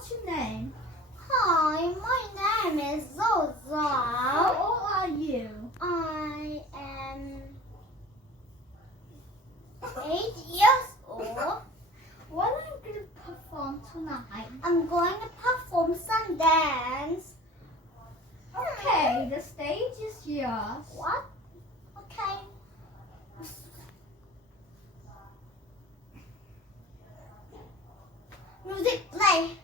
What's your name? Hi, my name is Zozo. How old are you? I am 8 years old. What are you going to perform tonight? I'm going to perform some dance. Okay, the stage is yours. What? Okay. Music play.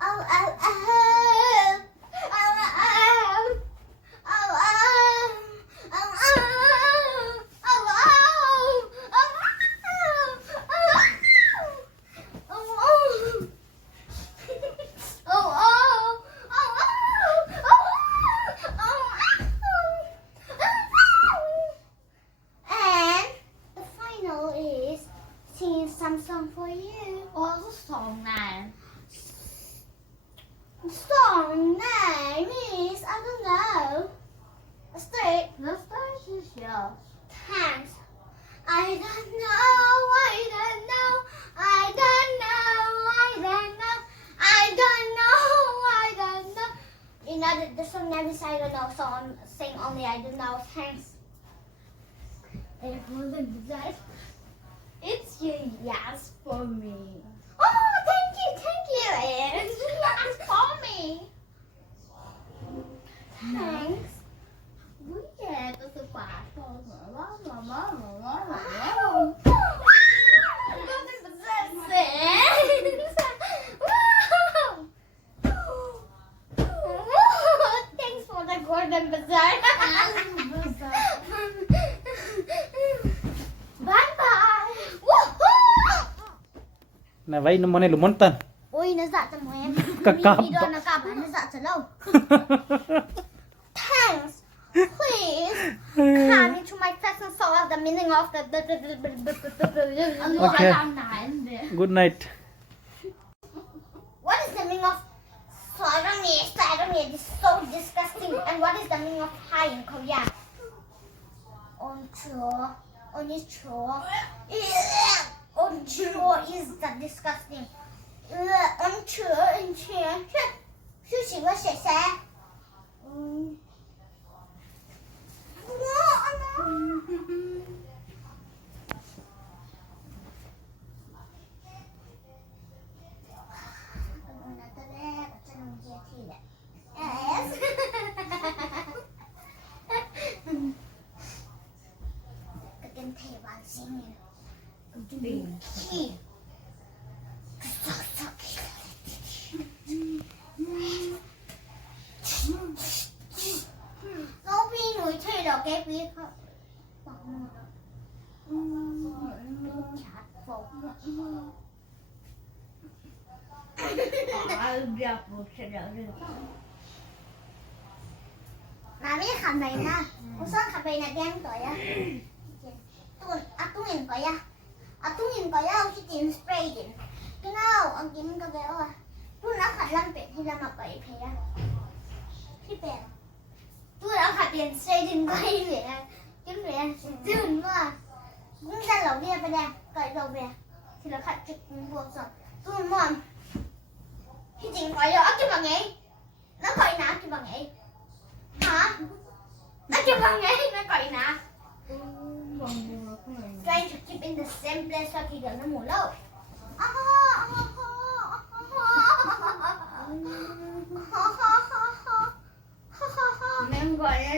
Oh, oh, oh. Oh, oh, oh. Oh, oh. Oh, oh. Oh, oh. Oh, oh. Oh, oh. And the final is singing some song for you. What's the song name? Song name is, I don't know. Straight. The stage is yours. Thanks. I don't know, I don't know, I don't know, I don't know, I don't know, I don't know. You know the song name is I don't know, so I'm saying only I don't know. Thanks. It's your yes for me. Oh, thank you. It's Yes for me. Thanks. We get the spot. Thanks for the golden bazaar. Bye bye. Nè vậy nó món này là món tần. Ôi nó dạ cho em. Kakap. Video nó cặp nó dạ cho lâu. Thanks. Please come into my class and solve out the meaning of the Okay. Okay. Good night. What is the meaning of This is so disgusting. And what is the meaning of hi in Korea? Oncho. Onicho. Oncho is the disgusting. Oncho. Sư chỉ có sẽ Yes. Cái tên thề bạn xin nè. Khi. Nó bị núi chơi đó cái biết không? Chặt phục. Mami kamay na. Usang kamay na diyan to ya. Atungin ko ya. Ako si spray din. Genau, ang gimin ka ba? Tu na ka lang pe, hila mapay pe ya. Hipen. Tu na ka tiền spray din ko hipen. Kim pe, dun mo. Cũng ra lẩu bia bên đây, cởi đầu bia. Thì là khát trực buộc rồi. Tu mo. Khi chỉnh khỏi rồi, cái bằng ấy. Nó cởi nào cái bằng ấy. Hả? Nó cái bằng ấy, nó cởi nào. Trying to keep in the same place so he doesn't move out. Mình gọi là